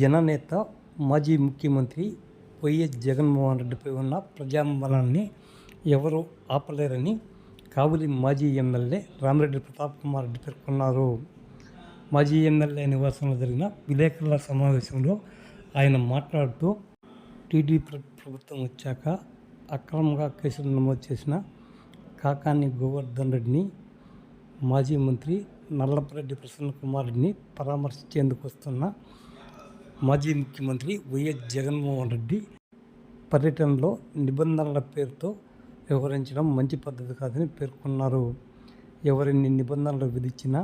జననేత మాజీ ముఖ్యమంత్రి వైఎస్ జగన్మోహన్ రెడ్డిపై ఉన్న ప్రజాబలాన్ని ఎవరూ ఆపలేరని కాబూలి మాజీ ఎమ్మెల్యే రామిరెడ్డి ప్రతాప్ కుమార్ రెడ్డి పేర్కొన్నారు. మాజీ ఎమ్మెల్యే నివాసంలో జరిగిన విలేకరుల సమావేశంలో ఆయన మాట్లాడుతూ టీడీపీ ప్రభుత్వం వచ్చాక అక్రమంగా కేసులు నమోదు చేసిన కాకాని గోవర్ధన్ రెడ్డిని మాజీ మంత్రి నల్లపరెడ్డి ప్రసన్న కుమార్ రెడ్డిని పరామర్శించేందుకు వస్తున్న మాజీ ముఖ్యమంత్రి వైఎస్ జగన్మోహన్ రెడ్డి పర్యటనలో నిబంధనల పేరుతో వ్యవహరించడం మంచి పద్ధతి కాదని పేర్కొన్నారు. ఎవరిన్ని నిబంధనలు విధించినా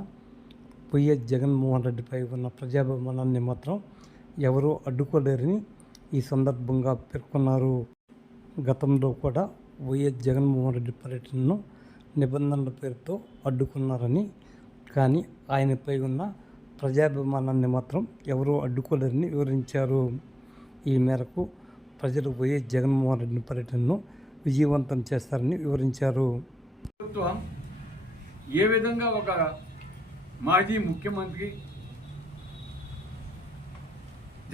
వైఎస్ జగన్మోహన్ రెడ్డిపై ఉన్న ప్రజాభిమానాన్ని మాత్రం ఎవరూ అడ్డుకోలేరని ఈ సందర్భంగా పేర్కొన్నారు. గతంలో కూడా వైఎస్ జగన్మోహన్ రెడ్డి పర్యటనను నిబంధనల పేరుతో అడ్డుకున్నారని కానీ ఆయనపై ఉన్న ప్రజాభిమానాన్ని మాత్రం ఎవరూ అడ్డుకోలేరని వివరించారు. ఈ మేరకు ప్రజలు వైఎస్ జగన్మోహన్ రెడ్డి పర్యటనను విజయవంతం చేస్తారని వివరించారు. ప్రభుత్వం ఏ విధంగా ఒక మాజీ ముఖ్యమంత్రి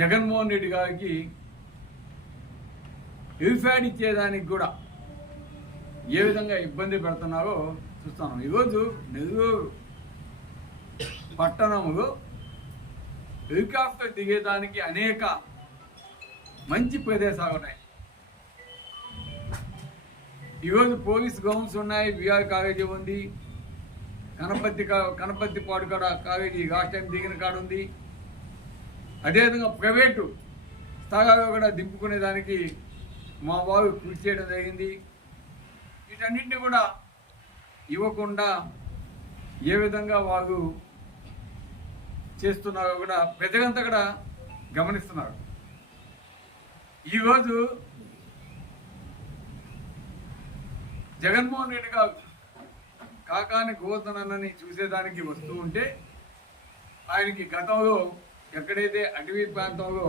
జగన్మోహన్ రెడ్డి గారికి ఎల్ఫాడ్ ఇచ్చేదానికి కూడా ఏ విధంగా ఇబ్బంది పెడుతున్నారో చూస్తాను ఈరోజు నెల్లూరు పట్టణంలో హెలికాప్టర్ దిగేదానికి అనేక మంచి ప్రదేశాలు ఉన్నాయి. ఈరోజు పోలీస్ గ్రౌండ్స్ ఉన్నాయి విఆర్ కాలేజీ ఉంది కనపత్తి కా- కనపత్తి పాడు కాడ కాలేజీ లాస్ట్ టైం దిగిన కాడ ఉంది. అదేవిధంగా ప్రైవేటు స్థలాల్లో కూడా దింపుకునేదానికి మా వారు కృషి చేయడం జరిగింది. వీటన్నింటినీ కూడా ఇవ్వకుండా ఏ విధంగా వారు చేస్తున్నారో కూడా ప్రజలంతా కూడా గమనిస్తున్నారు. ఈరోజు జగన్మోహన్ రెడ్డి గారు కాకాని గోవర్ధనని చూసేదానికి వస్తూ ఉంటే ఆయనకి గతంలో ఎక్కడైతే అటవీ ప్రాంతంలో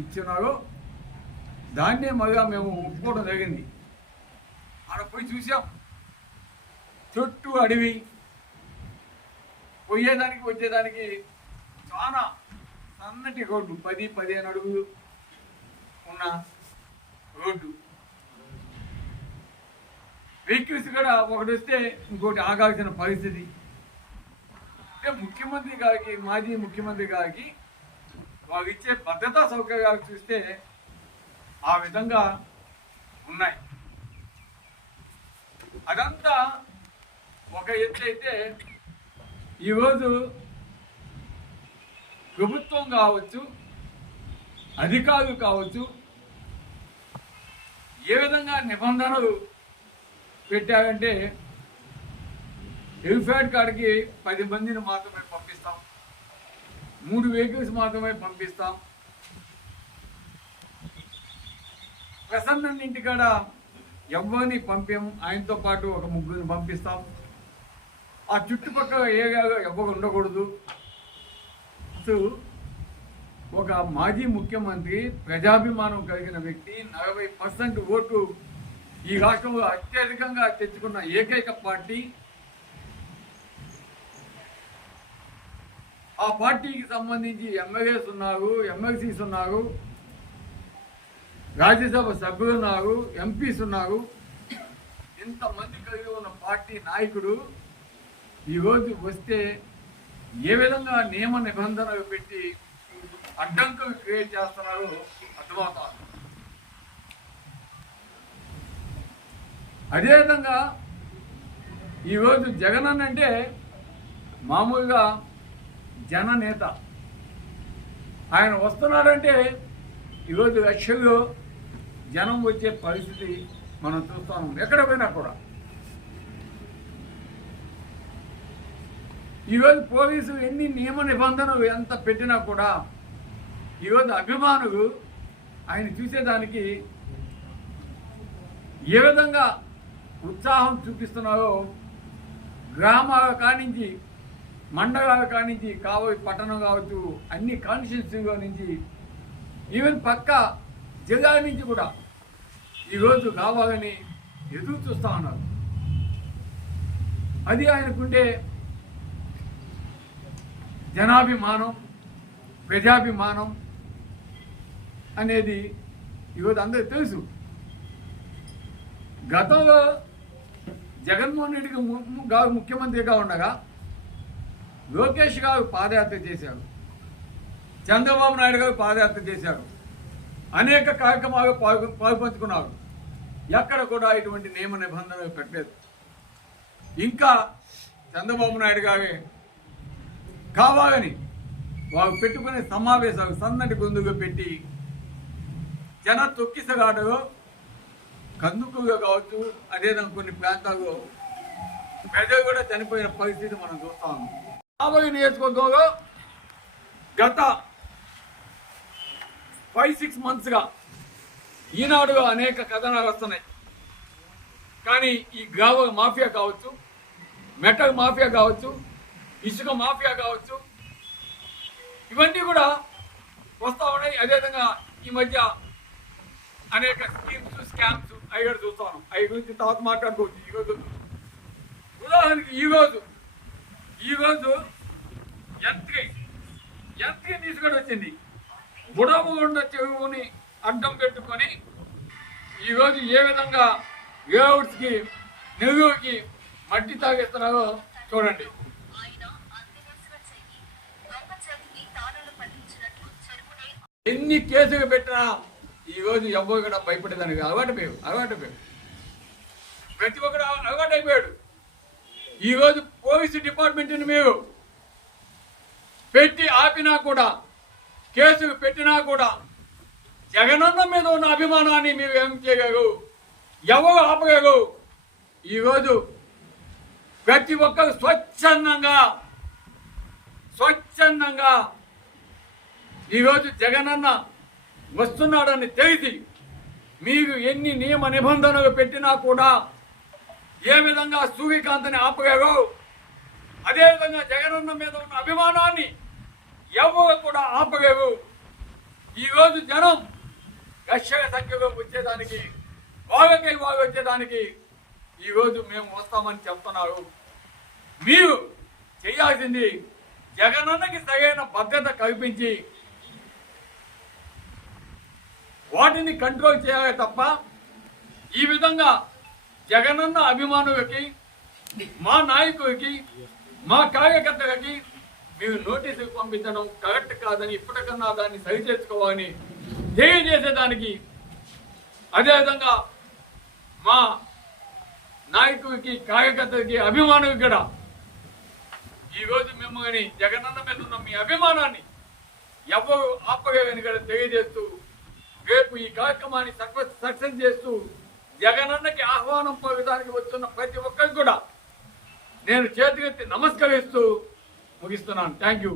ఇచ్చినారో దాన్నే మళ్ళా మేము ఒప్పుకోవడం జరిగింది. ఆడ పోయి చూసాం. చుట్టూ అడవి. పోయేదానికి వచ్చేదానికి చాలా సన్నటి రోడ్డు పది పదిహేను అడుగులు ఉన్న రోడ్డు. వెహికల్స్ కూడా ఒకటి వస్తే ఇంకోటి ఆగాల్సిన పరిస్థితి. అంటే ముఖ్యమంత్రి గారికి మాజీ ముఖ్యమంత్రి గారికి వాళ్ళు ఇచ్చే భద్రతా సౌకర్యాలు చూస్తే ఆ విధంగా ఉన్నాయి. అదంతా ఒక ఎత్తు అయితే ఈరోజు ప్రభుత్వం కావచ్చు అధికారులు కావచ్చు ఏ విధంగా నిబంధనలు పెట్టారంటే హెల్ఫేడ్ కాడికి పది మందిని మాత్రమే పంపిస్తాం మూడు వెహికల్స్ మాత్రమే పంపిస్తాం. ప్రసన్న ఇంటికాడ ఎవరిని పంపాము ఆయనతో పాటు ఒక ముగ్గురిని పంపిస్తాం. ఆ చుట్టుపక్కల ఏరియాలో ఎవరు ఉండకూడదు. ఫస్ట్ ఒక మాజీ ముఖ్యమంత్రి ప్రజాభిమానం కలిగిన వ్యక్తి నలభై పర్సెంట్ ఓటు ఈ రాష్ట్రంలో అత్యధికంగా తెచ్చుకున్న ఏకైక పార్టీ. ఆ పార్టీకి సంబంధించి ఎమ్మెల్యేస్ ఉన్నారు ఎమ్మెల్సీస్ ఉన్నారు రాజ్యసభ సభ్యులు ఉన్నారు ఎంపీస్ ఉన్నారు. ఇంతమంది కలిగి ఉన్న పార్టీ నాయకుడు ఈరోజు వస్తే ఏ విధంగా నియమ నిబంధనలు పెట్టి అడ్డంకులు క్రియేట్ చేస్తున్నారో అర్థమవుతారు అదేవిధంగా ఈరోజు జగన్ అన్న అంటే మామూలుగా జన నేత. ఆయన వస్తున్నాడంటే ఈరోజు లక్షల్లో జనం వచ్చే పరిస్థితి మనం చూస్తాము ఎక్కడ పోయినా కూడా. ఈరోజు పోలీసులు ఎన్ని నియమ నిబంధనలు ఎంత పెట్టినా కూడా ఈరోజు అభిమానులు ఆయన చూసేదానికి ఏ విధంగా ఉత్సాహం చూపిస్తున్నారో గ్రామాల కానించి మండలాల కానించి కావచ్చు పట్టణం కావచ్చు అన్ని కాన్స్టిట్యున్సీలో నుంచి ఈవెన్ పక్క జిల్లా నుంచి కూడా ఈరోజు కావాలని ఎదురు చూస్తూ ఉన్నారు. అది ఆయనకుండే జనాభిమానం ప్రజాభిమానం అనేది ఈరోజు అందరికి తెలుసు. గతంలో జగన్మోహన్ రెడ్డికి ము- గారు ముఖ్యమంత్రిగా ఉండగా లోకేష్ గారు పాదయాత్ర చేశారు. చంద్రబాబు నాయుడు గారు పాదయాత్ర చేశారు. అనేక కార్యక్రమాలు పాల్పంచుకున్నారు. ఎక్కడ కూడా ఇటువంటి నియమ నిబంధనలు పెట్టలేదు. ఇంకా చంద్రబాబు నాయుడు గారే కావాలని వారు పెట్టుకునే సమావేశాలు సన్నటి గొంతుగా పెట్టి జన తొక్కిసగాటలో కందుకుగా కావచ్చు అదేవిధంగా కొన్ని ప్రాంతాల్లో ప్రజలు కూడా చనిపోయిన పరిస్థితి మనం చూస్తాం కాబోయే నియోజకవర్గంలో గత ఫైవ్ సిక్స్ మంత్స్గా ఈనాడుగా అనేక కథనాలు వస్తున్నాయి. కానీ ఈ గ్రామ మాఫియా కావచ్చు మెటల్ మాఫియా కావచ్చు ఇసుక మాఫియా కావచ్చు. ఇవన్నీ కూడా వస్తూ ఉన్నాయి. అదేవిధంగా ఈ మధ్య అనేక స్కీమ్స్ స్కామ్స్ అవి కూడా చూస్తాను అవి గురించి తర్వాత మాట్లాడుకోవచ్చు. ఈరోజు ఉదాహరణకి ఈరోజు ఈరోజు ఎంట్రీ ఎంట్రీ తీసుకొని వచ్చింది. బుడమగుండ చెరువుని అడ్డం పెట్టుకొని ఈరోజు ఏ విధంగా లేఅవుట్స్కి నెల్లూరుకి మట్టి తాగేస్తున్నారో చూడండి. ఎన్ని కేసులు పెట్టినా ఈ రోజు ఎవరు కూడా భయపడేదానికి అలవాటు పోయావు అలవాటు పోయావు ప్రతి ఒక్కరు అలవాటు అయిపోయాడు. ఈ రోజు పోలీసు డిపార్ట్మెంట్ని మీరు పెట్టి ఆపినా కూడా కేసులు పెట్టినా కూడా జగనన్న మీద ఉన్న అభిమానాన్ని మీరు ఏం చేయగలరు ఎవరు ఆపగలరు. ఈరోజు ప్రతి ఒక్కరు స్వచ్ఛందంగా స్వచ్ఛందంగా ఈరోజు జగనన్న వస్తున్నాడని తెలిసి మీరు ఎన్ని నియమ నిబంధనలు పెట్టినా కూడా ఏ విధంగా సూర్యకాంత్ని ఆపగలరు అదేవిధంగా జగనన్న మీద ఉన్న అభిమానాన్ని ఎవరు కూడా ఆపలేరు. ఈరోజు జనం లక్షల సంఖ్యలో వచ్చేదానికి వాళ్ళకై వాళ్ళు వచ్చేదానికి ఈరోజు మేము వస్తామని చెప్తున్నారు. మీరు చేయాల్సింది జగనన్నకి సరైన భద్రత కల్పించి వాటిని కంట్రోల్ చేయాలి తప్ప ఈ విధంగా జగనన్న అభిమానులకి మా నాయకులకి మా కార్యకర్తలకి మీరు నోటీసులు పంపించడం కరెక్ట్ కాదని ఇప్పటికన్నా దాన్ని సరిచేసుకోవాలని తెలియజేసేదానికి అదేవిధంగా మా నాయకుడికి కార్యకర్తలకి అభిమానులకి కూడా ఈరోజు మిమ్మల్ని జగనన్న మీద ఉన్న మీ అభిమానాన్ని ఎవరు ఆపలేదని కూడా తెలియజేస్తూ రేపు ఈ కార్యక్రమాన్ని సక్సెస్ సక్సెస్ చేస్తూ జగనన్నకి ఆహ్వానం విధానికి వస్తున్న ప్రతి ఒక్కరికి కూడా నేను చేతికెత్తి నమస్కరిస్తూ ముగిస్తున్నాను. Thank you